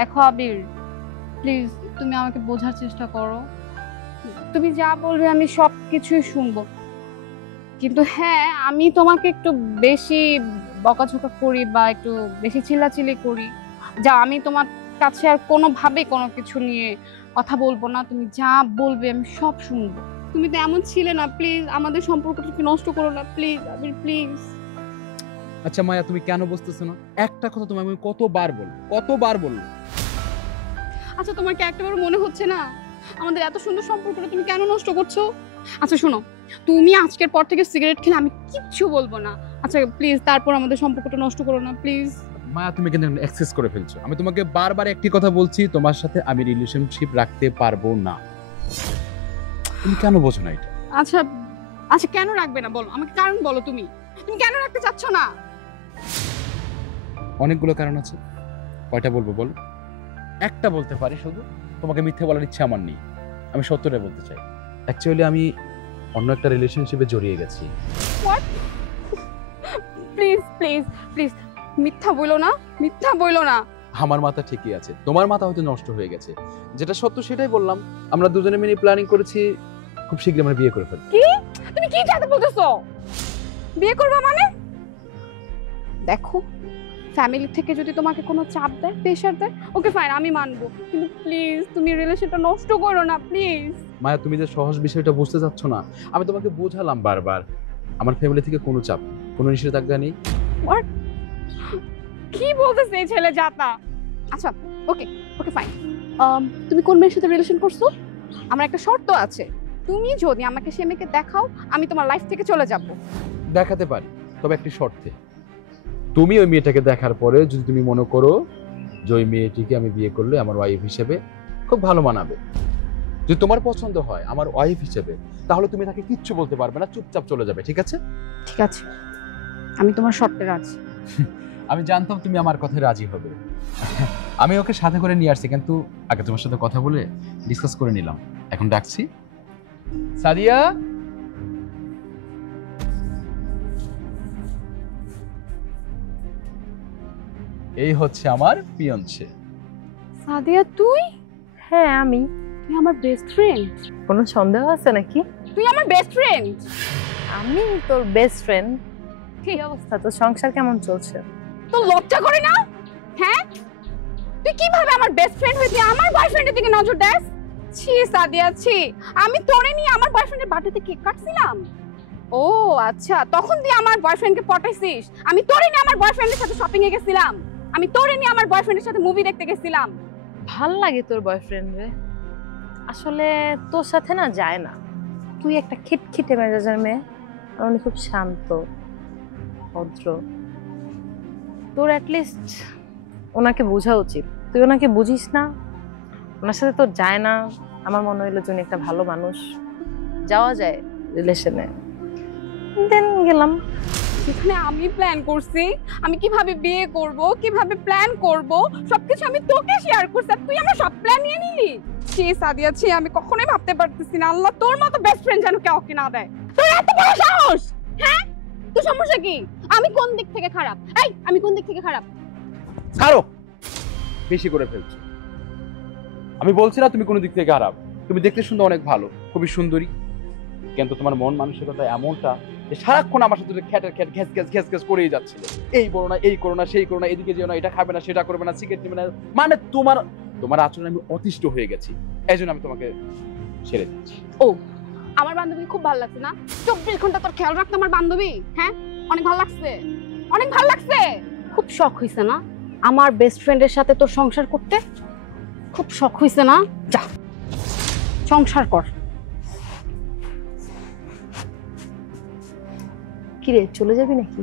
দেখো আবির, প্লিজ তুমি আমাকে বোঝার চেষ্টা করো। তুমি যা বলবে আমি সব কিছুই শুনবো, কিন্তু হ্যাঁ আমি তোমাকে একটু বেশি বকাঝকা করি বা একটু বেশি চিল্লাচিল্লি করি, যা আমি তোমার কাছে আর কোনোভাবে কোনো কিছু নিয়ে কথা বলবো না। তুমি যা বলবে আমি সব শুনবো। তুমি তো এমন ছিলে না, প্লিজ আমাদের সম্পর্কটাকে নষ্ট করো না প্লিজ আবির, প্লিজ। আচ্ছা মায়া, তুমি কেন বুঝতেছো না? একটা কথা তোমায় আমি কতবার বলবো। আচ্ছা তোমার কি একটাবার মনে হচ্ছে না আমাদের এত সুন্দর সম্পর্কটা তুমি কেন নষ্ট করছো? আচ্ছা শোনো, তুমি আজকের পর থেকে সিগারেট খেলে আমি কিচ্ছু বলবো না। আচ্ছা প্লিজ তারপর আমাদের সম্পর্কটা নষ্ট করো না প্লিজ। মায়া, তুমি কিন্তু এক্সেস করে ফেলছো। আমি তোমাকে বারবার একটি কথা বলছি, তোমার সাথে আমি রিলেশনশিপ রাখতে পারবো না। তুমি কেন বোঝো না এটা? আচ্ছা আচ্ছা কেন রাখবে না বলো, আমাকে কারণ বলো। তুমি তুমি কেন রাখতে চাচ্ছ না? অনেকগুলো কারণ আছে। কয়টা বলবো বল? একটা বলতে পারি শুধু, তোমাকে মিথ্যে বলার ইচ্ছা আমার নেই। আমি সত্যটা বলতে চাই। অ্যাকচুয়ালি আমি অন্য একটা রিলেশনশিপে জড়িয়ে গেছি। হোয়াট? প্লিজ প্লিজ প্লিজ মিথ্যা বলো না, মিথ্যা বলো না। আমার মাথা ঠিকই আছে, তোমার মাথা হয়তো নষ্ট হয়ে গেছে। যেটা সত্য সেটাই বললাম। আমরা দুজনে মিলে প্ল্যানিং করেছি খুব শীঘ্রই আমরা বিয়ে করে ফেলবো। কি? তুমি কি চাইতে বলতেছো? বিয়ে করবা মানে? দেখো ফ্যামিলি থেকে যদি তোমাকে কোনো চাপ দেয়, প্রেশার দেয়, ওকে ফাইন আমি মানবো, কিন্তু প্লিজ তুমি রিলেশনটা নষ্ট করো না প্লিজ। মায়া, তুমি যে সহজ বিষয়টা বুঝতে চাচ্ছ না। আমি তোমাকে বোঝালাম বারবার, আমার ফ্যামিলি থেকে কোনো চাপ, কোনো নিষেধাজ্ঞা নেই। হোয়াট? কি বলতেছে এই ছেলে জাতা? আচ্ছা ওকে ওকে ফাইন। তুমি কোন মেয়ের সাথে রিলেশন করছো? আমার একটা শর্ত আছে, তুমি যদি আমাকে সে মেয়েকে দেখাও আমি তোমার লাইফ থেকে চলে যাব। দেখাতে পারি, তবে একটি শর্তে। তুমি ওই মেয়েটাকে দেখার পরে যদি তুমি মনে করো যে ওই মেয়েটিকে আমি বিয়ে করলে আমার ওয়াইফ হিসেবে খুব ভালো মানাবে, যদি তোমার পছন্দ হয় আমার ওয়াইফ হিসেবে, তাহলে তুমি তাকে কিচ্ছু বলতে পারবে না, চুপচাপ চলে যাবে। ঠিক আছে? ঠিক আছে, আমি তোমার শর্তে রাজি। আমি জানতাম তুমি আমার কথায় রাজি হবে। আমি ওকে সাথে করে নিয়ে আসছি, কিন্তু আগে তোমার সাথে কথা বলে ডিসকাস করে নিলাম। এখন ডাকছি। সাদিয়া, এই হচ্ছে আমার পিয়ন্সে। সাদিয়া তুই? হ্যাঁ আমি। তুই আমার বেস্ট ফ্রেন্ড? কোনো সন্দেহ আছে নাকি? তুই আমার বেস্ট ফ্রেন্ড? আমি তোর বেস্ট ফ্রেন্ড। কি অবস্থা, তোর সংসার কেমন চলছে? তোর লজ্জা করে না? হ্যাঁ তুই কিভাবে আমার বেস্ট ফ্রেন্ড হয়ে তুই আমার বয়ফ্রেন্ডের দিকে নজর দেস? ছি সাদিয়া ছি, আমি তোরে নিয়ে আমার বয়ফ্রেন্ডের বার্থডেতে কেক কাটছিলাম। ও আচ্ছা, তখন তুই আমার বয়ফ্রেন্ডকে পটাইছিস। আমি তোরে নিয়ে আমার বয়ফ্রেন্ডের সাথে শপিং এ গেছিলাম, আমি তোরে নিয়ে আমার বয়ফ্রেন্ডের সাথে মুভি দেখতে গেছিলাম। ভাল লাগে তোর বয়ফ্রেন্ড রে, আসলে তোর সাথে না যায় না। তুই একটা খিটখিটে মেজাজের মেয়ে, আর উনি খুব শান্ত ভদ্র। তোর অ্যাটলিস্ট ওনাকে বোঝা উচিত, তুই ওনাকে বুঝিস না, ওনার সাথে তোর যায় না। আমার মনে হইলো যে উনি একটা ভালো মানুষ, যাওয়া যায় রিলেশনে। দেন গেলাম। যেখানে আমি প্ল্যান করছি আমি কিভাবে বিয়ে করব, কিভাবে প্ল্যান করব, সবকিছু আমি তোকে শেয়ার করছি, আর তুই আমার সব প্ল্যান নিয়ে নিলি। ছি সাদিয়া ছি, আমি কখনোই ভাবতে পারতেছি না আল্লাহ তোর মতো বেস্ট ফ্রেন্ড যেন কাউকে না দেয়। তোর এত বড় সাহস! হ্যাঁ তোর সমস্যা কি? আমি কোন দিক থেকে খারাপ? এই আমি কোন দিক থেকে খারাপ? ছাড়ো, বেশি করে ফেলছো। আমি বলছি না তুমি কোনো দিক থেকে খারাপ। তুমি দেখতে শুনতে অনেক ভালো, খুবই সুন্দরী, কিন্তু তোমার মন মানসিকতা এমনটা যে সারাক্ষণ আমার সাথে খ্যাটের খ্যাট ঘ্যাস ঘ্যাস ঘ্যাস ঘ্যাস করেই যাচ্ছিল। এই বলো না, এই করো না, সেই করো না, এদিকে যেও না, এটা খাবে না, সেটা করবে না, সিগারেট নেবে না। মানে তোমার আচরণে আমি অতিষ্ঠ হয়ে গেছি। এই জন্য আমি তোমাকে ছেড়ে দিচ্ছি। ও আমার বান্ধবী খুব ভালো লাগছে না? 24 ঘন্টা তোর খেয়াল রাখতো আমার বান্ধবী। হ্যাঁ অনেক ভালো লাগছে, অনেক ভালো লাগছে। খুব শখ হইছে না আমার বেস্ট ফ্রেন্ডের সাথে তোর সংসার করতে? খুব শখ হইছে না? যা সংসার কর। কিরে চলে যাবি নাকি?